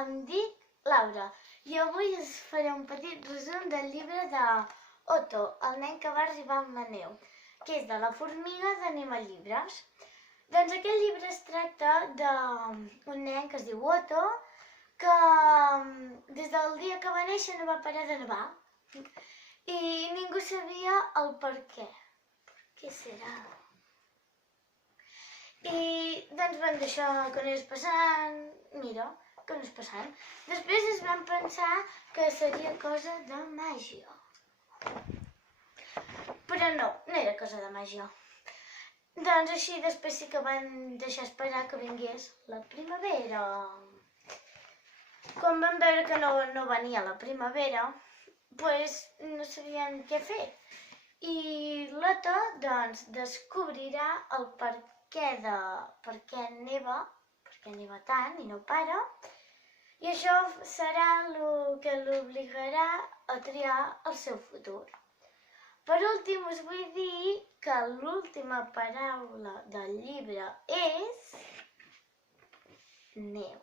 em dic Laura i avui us faré un petit resum del llibre de Otto, el nen que va arribar amb la neu, que és de la formiga d'Animalllibres. Doncs aquest llibre es tracta d'un nen que es diu Otto, que des del dia que va néixer no va parar de nevar i ningú sabia el per què. Per què serà? I doncs van deixar que anés passant, mira, que anés passant. Després es van pensar que seria cosa de màgia. Però no era cosa de màgia. Doncs així després sí que van deixar esperar que vingués la primavera. Quan van veure que no venia la primavera, doncs no sabien què fer. I l'Otto doncs descobrirà el per què neva tant i no para, i això serà el que l'obligarà a triar el seu futur. Per últim us vull dir que l'última paraula del llibre és neu.